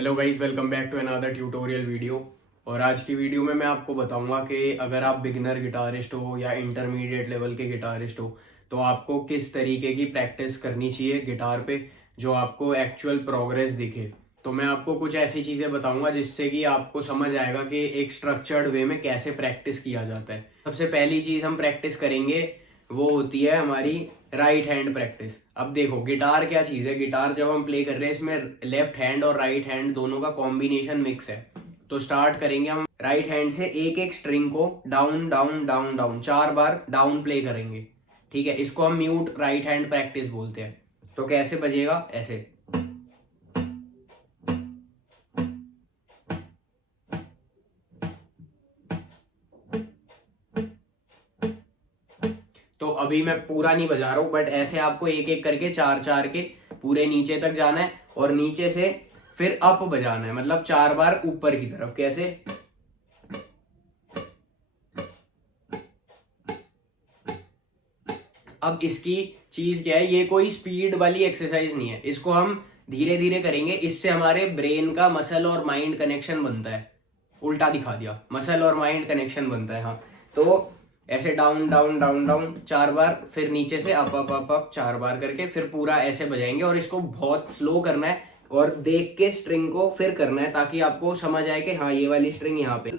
Hello guys, welcome back to another tutorial video. और आज की वीडियो में मैं आपको बताऊंगा कि अगर आप बिगिनर गिटारिस्ट हो या इंटरमीडिएट लेवल के गिटारिस्ट हो तो आपको किस तरीके की प्रैक्टिस करनी चाहिए गिटार पे जो आपको एक्चुअल प्रोग्रेस दिखे। तो मैं आपको कुछ ऐसी चीज़ें बताऊंगा जिससे कि आपको समझ आएगा कि एक स्ट्रक्चर्ड वे में कैसे प्रैक्टिस किया जाता है। सबसे पहली चीज़ हम प्रैक्टिस करेंगे वो होती है हमारी राइट हैंड प्रैक्टिस। अब देखो गिटार क्या चीज़ है, गिटार जब हम प्ले कर रहे हैं इसमें लेफ्ट हैंड और राइट हैंड दोनों का कॉम्बिनेशन मिक्स है। तो स्टार्ट करेंगे हम राइट हैंड से, एक एक स्ट्रिंग को डाउन डाउन डाउन डाउन 4 बार डाउन प्ले करेंगे। ठीक है, इसको हम म्यूट राइट हैंड प्रैक्टिस बोलते हैं। तो कैसे बजेगा, ऐसे। तो अभी मैं पूरा नहीं बजा रहा हूँ, बट ऐसे आपको एक एक करके 4 4 के पूरे नीचे तक जाना है और नीचे से फिर अप बजाना है, मतलब 4 बार ऊपर की तरफ। कैसे? अब इसकी चीज क्या है, ये कोई स्पीड वाली एक्सरसाइज नहीं है, इसको हम धीरे धीरे करेंगे। इससे हमारे ब्रेन का मसल और माइंड कनेक्शन बनता है। उल्टा दिखा दिया, मसल और माइंड कनेक्शन बनता है। हाँ, तो ऐसे डाउन डाउन डाउन डाउन 4 बार, फिर नीचे से अप अप अप अप 4 बार करके फिर पूरा ऐसे बजाएंगे। और इसको बहुत स्लो करना है और देख के स्ट्रिंग को फिर करना है ताकि आपको समझ आए कि हाँ ये वाली स्ट्रिंग यहाँ पे।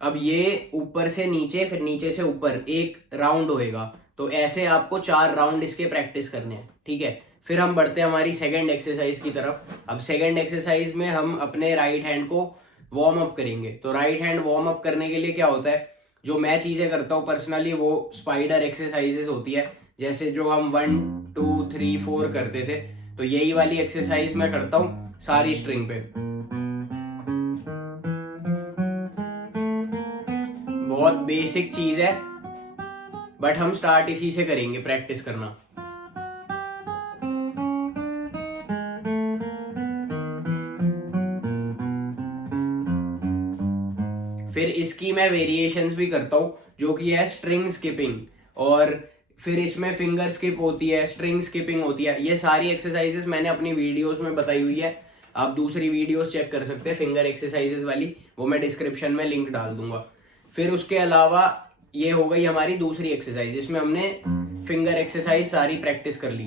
अब ये ऊपर से नीचे फिर नीचे से ऊपर एक राउंड होएगा, तो ऐसे आपको 4 राउंड इसके प्रैक्टिस करने हैं। ठीक है, फिर हम बढ़ते हैं हमारी सेकंड एक्सरसाइज की तरफ। अब सेकंड एक्सरसाइज में हम अपने राइट हैंड को वार्म अप करेंगे। तो राइट हैंड वार्म अप करने के लिए क्या होता है, जो मैं चीजें करता हूँ पर्सनली वो स्पाइडर एक्सरसाइजेस होती है। जैसे जो हम 1 2 3 4 करते थे, तो यही वाली एक्सरसाइज मैं करता हूँ सारी स्ट्रिंग पे। बहुत बेसिक चीज है, बट हम स्टार्ट इसी से करेंगे प्रैक्टिस करना। फिर इसकी मैं वेरिएशंस भी करता हूँ जो कि है स्ट्रिंग स्किपिंग, और फिर इसमें फिंगर स्किप होती है, स्ट्रिंग स्किपिंग होती है। ये सारी एक्सरसाइजेस मैंने अपनी वीडियोस में बताई हुई है, आप दूसरी वीडियोस चेक कर सकते हैं फिंगर एक्सरसाइजेस वाली, वो मैं डिस्क्रिप्शन में लिंक डाल दूंगा। फिर उसके अलावा ये हो गई हमारी दूसरी एक्सरसाइज जिसमें हमने फिंगर एक्सरसाइज सारी प्रैक्टिस कर ली।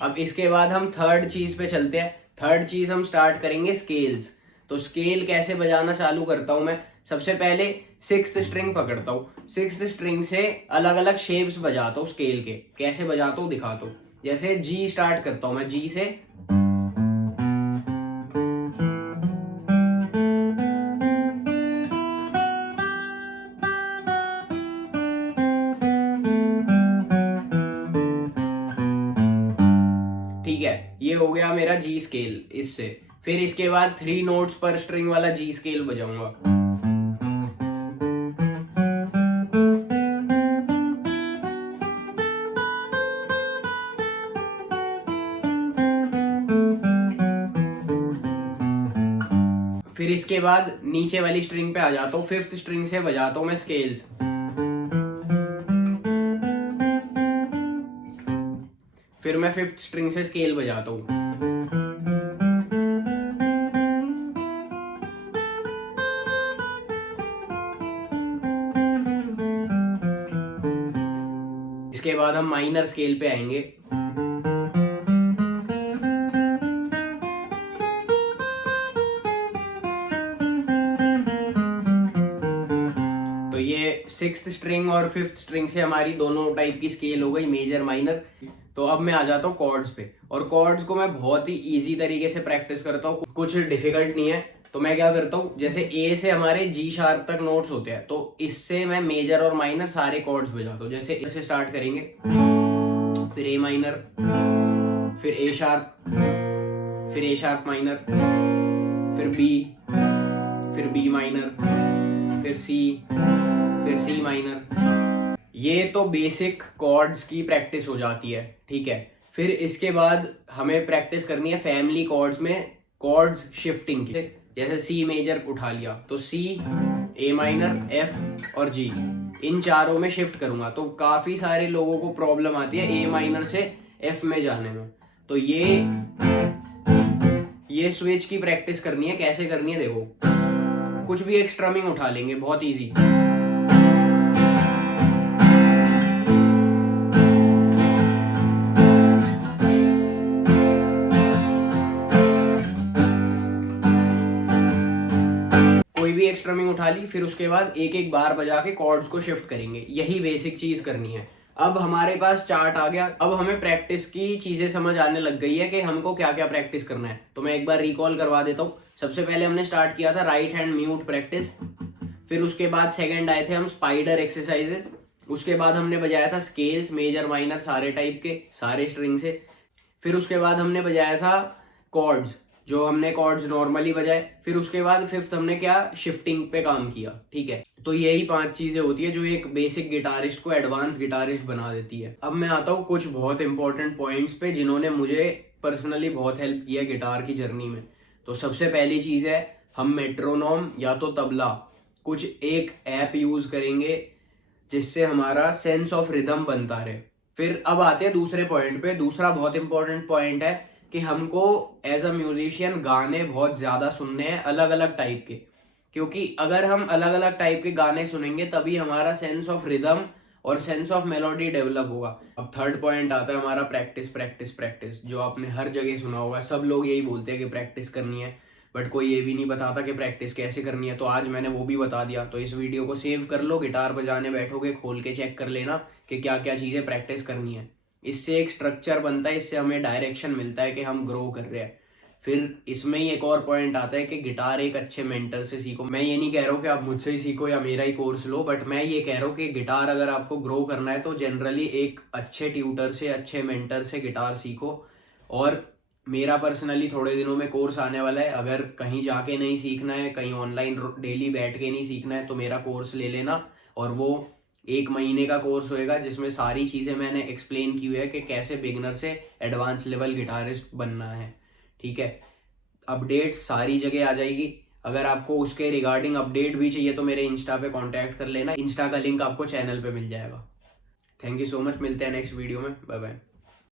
अब इसके बाद हम थर्ड चीज पे चलते हैं। थर्ड चीज हम स्टार्ट करेंगे स्केल्स। तो स्केल कैसे बजाना चालू करता हूं मैं, सबसे पहले 6th स्ट्रिंग पकड़ता हूँ, 6th स्ट्रिंग से अलग अलग शेप्स बजाता हूँ स्केल के। कैसे बजाता हूँ दिखाता हूँ। जैसे जी स्टार्ट करता हूँ मैं, जी से ठीक है, ये हो गया मेरा जी स्केल इससे। फिर इसके बाद 3 नोट्स पर स्ट्रिंग वाला जी स्केल बजाऊंगा। फिर इसके बाद नीचे वाली स्ट्रिंग पे आ जाता हूँ, 5th स्ट्रिंग से बजाता हूँ मैं स्केल्स। फिर मैं 5th स्ट्रिंग से स्केल बजाता हूँ। इसके बाद हम माइनर स्केल पे आएंगे। तो ये 6th स्ट्रिंग और 5th स्ट्रिंग से हमारी दोनों टाइप की स्केल हो गई, मेजर माइनर। तो अब मैं आ जाता हूँ कॉर्ड्स पे, और कॉर्ड्स को मैं बहुत ही इजी तरीके से प्रैक्टिस करता हूँ, कुछ डिफिकल्ट नहीं है। तो मैं क्या करता हूँ, जैसे ए से हमारे जी शार्प तक नोट्स होते हैं, तो इससे मैं मेजर और माइनर सारे कॉर्ड्स बजाता हूँ। जैसे इससे स्टार्ट करेंगे, फिर ए माइनर, फिर ए शार्प, फिर ए शार्प माइनर, फिर बी माइनर, फिर सी माइनर। ये तो बेसिक कॉर्ड्स की प्रैक्टिस हो जाती है। ठीक है, फिर इसके बाद हमें प्रैक्टिस करनी है फैमिली कॉर्ड्स में, कॉर्ड्स शिफ्टिंग की। जैसे सी मेजर उठा लिया तो सी, ए माइनर, एफ और जी, इन चारों में शिफ्ट करूंगा। तो काफी सारे लोगों को प्रॉब्लम आती है ए माइनर से एफ में जाने में, तो ये स्विच की प्रैक्टिस करनी है। कैसे करनी है देखो, कुछ भी एक स्ट्रमिंग उठा लेंगे, बहुत इजी। कोई भी एक स्ट्रमिंग उठा ली, फिर उसके बाद एक एक बार बजा के कॉर्ड्स को शिफ्ट करेंगे। यही बेसिक चीज करनी है। अब हमारे पास चार्ट आ गया। अब हमें प्रैक्टिस की चीजें समझ आने लग गई है कि हमको क्या क्या प्रैक्टिस करना है। तो मैं एक बार रिकॉल करवा देता हूँ। सबसे पहले हमने स्टार्ट किया था राइट हैंड म्यूट प्रैक्टिस, फिर उसके बाद सेकंड आए थे हम स्पाइडर एक्सरसाइजेस, उसके बाद हमने बजाया था स्केल्स, मेजर माइनर सारे टाइप के, सारे स्ट्रिंग से, फिर उसके बाद हमने बजाया था कॉर्ड्स, जो हमने कॉर्ड्स नॉर्मली बजाए, फिर उसके बाद फिफ्थ हमने क्या, शिफ्टिंग पे काम किया। ठीक है, तो यही 5 चीजें होती है जो एक बेसिक गिटारिस्ट को एडवांस गिटारिस्ट बना देती है। अब मैं आता हूँ कुछ बहुत इंपॉर्टेंट पॉइंट्स पे जिन्होंने मुझे पर्सनली बहुत हेल्प किया गिटार की जर्नी में। तो सबसे पहली चीज है, हम मेट्रोनोम या तो तबला कुछ एक ऐप यूज करेंगे जिससे हमारा सेंस ऑफ रिदम बनता रहे। फिर अब आते हैं दूसरे पॉइंट पे। दूसरा बहुत इंपॉर्टेंट पॉइंट है कि हमको एज अ म्यूजिशियन गाने बहुत ज़्यादा सुनने हैं, अलग अलग टाइप के, क्योंकि अगर हम अलग अलग टाइप के गाने सुनेंगे तभी हमारा सेंस ऑफ रिदम और सेंस ऑफ मेलोडी डेवलप होगा। अब थर्ड पॉइंट आता है हमारा प्रैक्टिस प्रैक्टिस प्रैक्टिस, जो आपने हर जगह सुना होगा। सब लोग यही बोलते हैं कि प्रैक्टिस करनी है, बट कोई ये भी नहीं बताता कि प्रैक्टिस कैसे करनी है। तो आज मैंने वो भी बता दिया। तो इस वीडियो को सेव कर लो, गिटार बजाने बैठोगे खोल के चेक कर लेना कि क्या क्या चीज़ें प्रैक्टिस करनी है। इससे एक स्ट्रक्चर बनता है, इससे हमें डायरेक्शन मिलता है कि हम ग्रो कर रहे हैं। फिर इसमें ही एक और पॉइंट आता है कि गिटार एक अच्छे मेंटर से सीखो। मैं ये नहीं कह रहा हूँ कि आप मुझसे ही सीखो या मेरा ही कोर्स लो, बट मैं ये कह रहा हूँ कि गिटार अगर आपको ग्रो करना है तो जनरली एक अच्छे ट्यूटर से, अच्छे मेंटर से गिटार सीखो। और मेरा पर्सनली थोड़े दिनों में कोर्स आने वाला है। अगर कहीं जाके नहीं सीखना है, कहीं ऑनलाइन डेली बैठ के नहीं सीखना है, तो मेरा कोर्स ले लेना। और वो 1 महीने का कोर्स होएगा जिसमें सारी चीज़ें मैंने एक्सप्लेन की हुई है कि कैसे बिगनर से एडवांस लेवल गिटारिस्ट बनना है। ठीक है, अपडेट सारी जगह आ जाएगी। अगर आपको उसके रिगार्डिंग अपडेट भी चाहिए तो मेरे इंस्टा पे कांटेक्ट कर लेना। इंस्टा का लिंक आपको चैनल पे मिल जाएगा। थैंक यू सो मच, मिलते हैं नेक्स्ट वीडियो में। Bye bye.